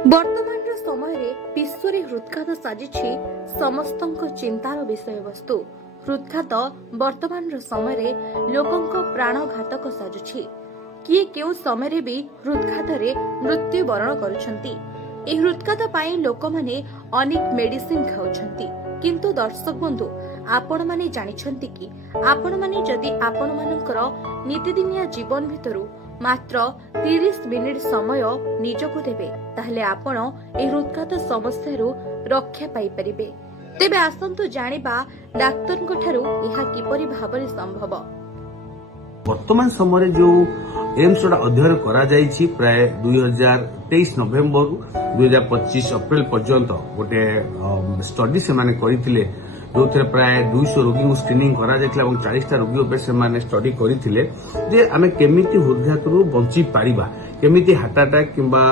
वर्तमान समय विश्व में हृदघात साजिश समस्त चिंतार विषय वस्तु। हृदघात वर्तमान समय लोकों प्राणघातक साजुछि। किए केउ समय भी हृदघात मृत्यु वरण करुछंती। ए हृदघात पाई लोक माने अनेक मेडिसिन खाउछंती। किंतु दर्शक बंधु आपण माने जानिछंती कि आपण माने जदि आपण मानकर नीतिदिनिया जीवन भितरु मात्र 30 मिनिट समय निजको देबे ताहले आपण ए हृदघात समस्या रक्षा पाई परिबे। तेबे आसंतु जानिबा डाक्टरक ठारू एहा किपरि भाबरे संभव। वर्तमान समय जो एम्स अध्ययन करा जायछि प्राय 2023 नवेम्बर 2025 अप्रैल पर्यंत गोटे स्टडी से माने करिथिले जो प्राय 200 रोगी को स्क्रीनिंग करा जायतिला और 40टा रोगी ऊपर से माने स्टडी करिथिले जे आमे केमिति हृदघातरू बंची पारिबा, केमिति हार्ट अटैक किंबा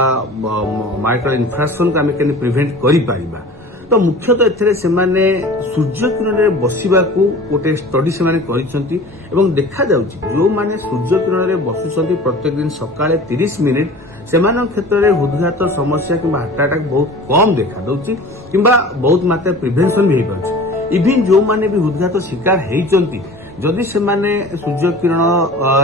माइक्रोल इन्फ्राक्शन को आमे केने प्रिवेंट करि पारिबा। तो मुख्यतः एथरे से माने सूर्य किरण रे बसिबा को गोटे स्टडी से माने करिसंती एवं देखा जाउची जो माने सूर्य किरण रे बसुसंती प्रत्येक दिन सकाळे 30 मिनिट सेमान क्षेत्र में हृदघात समस्या किंबा हार्ट अटैक बहुत कम देखा दउची किंबा बहुत मात्रा प्रिवेंशन भी हो। इवन जो माने भी हृदघात शिकार होइचंती जदि से माने सूर्य किरण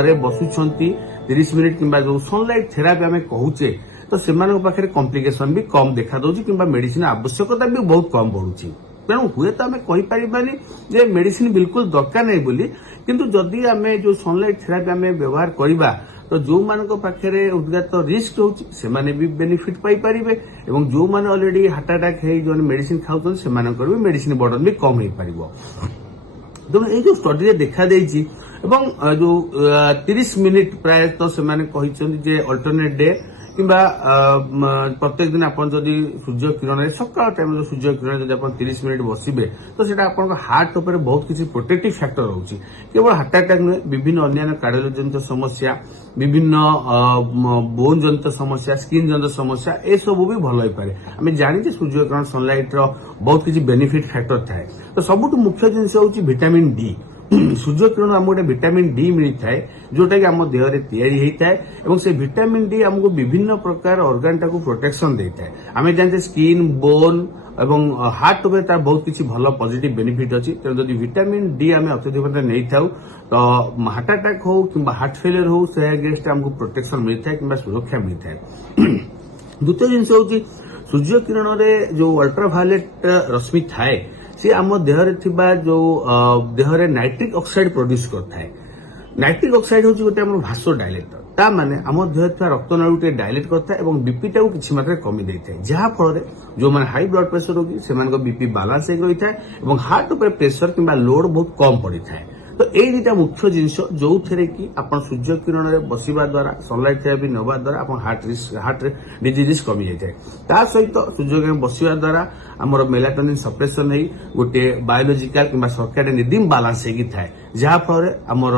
रे बसुछंती 30 मिनिट किंबा जो सनलाइट थेरापी आमे कहूचे तो सेमान पाखे कॉम्प्लिकेशन भी कम देखा दउची किंबा मेडिसिन आवश्यकता भी बहुत कम बढ़ुची। तेणु हुए तो आमे कहि परिबानी जे मेडिसिन बिल्कुल दरकार नहीं बोली, किंतु जदि आमे जो सनलाइट थेरापी आमे व्यवहार करिबा तो जो मानक पाखे हृदघात रिस्क होची से माने भी बेनिफिट पाई परिबे एवं जो माने ऑलरेडी हार्ट अटैक है जो मेडिसिन खाउछन से मानकर भी मेडिसिन बर्डन भी कम हो पारिबो। तो ये जो स्टडी रे देखा देइची एवं जो 30 मिनिट प्राय तो से माने कहिछन जे अल्टरनेट डे किंबा प्रत्येक दिन आपन जदि सूर्य किरण सकाळ टाइम सूर्य किरण जदि आपन 30 मिनिट बसिबे तो सेटा आपन हार्ट ऊपर बहुत किसी प्रोटेक्टिव फैक्टर रहउची। केवल हार्ट अटैक न विभिन्न अन्य कार्डियोलॉजी जनित समस्या, विभिन्न बोन जनित समस्या, स्किन जनित समस्या ए सब भी भल होई पारे। हमें जानि जे सूर्य किरण सनलाइट रो बहुत किसी बेनिफिट फैक्टर थाए। तो सबुठ मुख्य जिनिस होउची विटामिन डी। सूर्य किरण आम गोटे विटामिन डी मिली थाए जोटा कि आम देह तैयारी होता है और से विटामिन डी आमको विभिन्न प्रकार ऑर्गन टाको प्रोटेक्शन देता है। आम जानते स्किन, बोन एवं हार्ट उपर तार बहुत किसी भल पॉजिटिव बेनिफिट अच्छी। तेणु जदि विटामिन डी आम अत्यधिक नहीं था तो हार्ट अटैक हो कि हार्ट फेलियर हो से अगेंस्ट आमको प्रोटेक्शन मिलता है कि सुरक्षा मिलता है। द्वितीय जिनस हूँ सूर्य किरण में जो अल्ट्राभायोलेट रश्मि थाए सी आम देहरे थिबा जो देहरे नाइट्रिक ऑक्साइड प्रोड्यूस करता है। नाइट्रिक ऑक्साइड हूँ गोटे भासो डायलेटर ता माने आम देह थी रक्तनाड़ी टे डायलेट करता है और बीपी टाक किसी मात्रा कमी देता है जहाँफल जो मैंने हाई ब्लड प्रेशर रोगी से बीपी बालांस रही है और हार्ट उपर प्रेशर किंबा लोड बहुत कम पड़ी था। तो ये दुटा मुख्य जिनस जो थे कि आप सूर्य किरण में बसवा द्वारा सनलाइट थेरापी नेवा द्वारा आप हार्ट डिजीज रिस्क कमी जाए। ता सहित सूर्य किरण बसवा द्वारा आमर मेलाटोनिन सप्रेसन हो गोटे बायोलोजिकल किंबा सर्केडियन रिदम बालांस होगी थाए जहाँफल आमर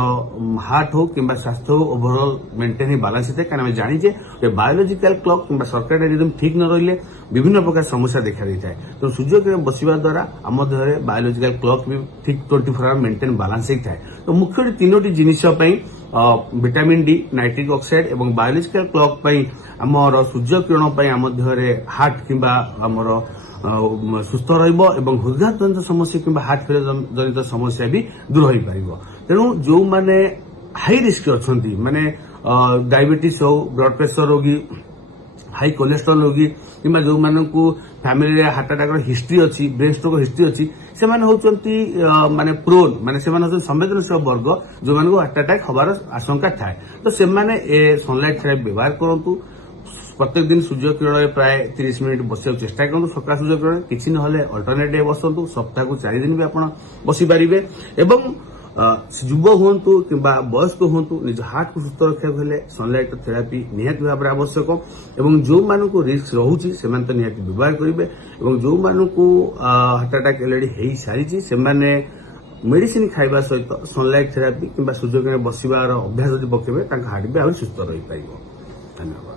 हार्ट हो कि स्वास्थ्य हो ओभरऑल मेंटेन ही बालांस होता है। कारण जानीचे बायोलोजिकल क्लॉक किंबा सर्केडियन रिदम ठीक न रही विभिन्न प्रकार समस्या देखा देता है। तो सूर्य किरण बसवा द्वारा आम देह बायोलोजिकल क्लॉक भी ठीक 24 आवर मेंटेन बालांस होता है। तो मुख्य तीनोटी जिनिस विटामिन डी, नाइट्रिक ऑक्साइड और बायोलोजिकल क्लॉक आमर सूर्य किरण आम देहरे हार्ट किंबा आमर सुस्थ रही हृदघात जनित समस्या कि हार्ट फेलियर जनित समस्या भी दूर हो पार। तेणु जो माने हाई रिस्क अच्छा माने डायबिटीज हो, ब्लड प्रेशर रोगी, हाई कोलेस्ट्रोल रोगी किंबा जो मानू फैमिली हार्ट अटैक हिस्ट्री अच्छी, ब्रेन स्ट्रोक हिस्ट्री अच्छी से माने प्रोन माने संवेदनशील वर्ग जो मानू हार्ट अटैक हबार आशंका थाए। तो से सनलाइट थेरापी व्यवहार करूँ। प्रत्येक दिन सूर्य किरण प्राय 30 मिनिट बस चेष्टा करूँ। सकाल सूर्य किरण किसी ना अल्टरनेट डे बसतु, सप्ताह को 4 दिन भी आप बसी पारे। एवं युव हूँ कि वयस्क हूँ निज हार्ट को सुस्थ रखा हेले सनलाइट थेरापी निहाती भाव में आवश्यक। एवं जो मानू रिस्क रोचे से तो निहाती व्यवहार करेंगे और जो मानू हार्ट अटैक अलरेडी हो सारी से मेडिसिन खाइबा सहित सनलाइट थेरापी कि सूर्य किरण बसवार अभ्यास पकेबे हार्ट भी आहुरी सुस्थ रही पार। धन्यवाद।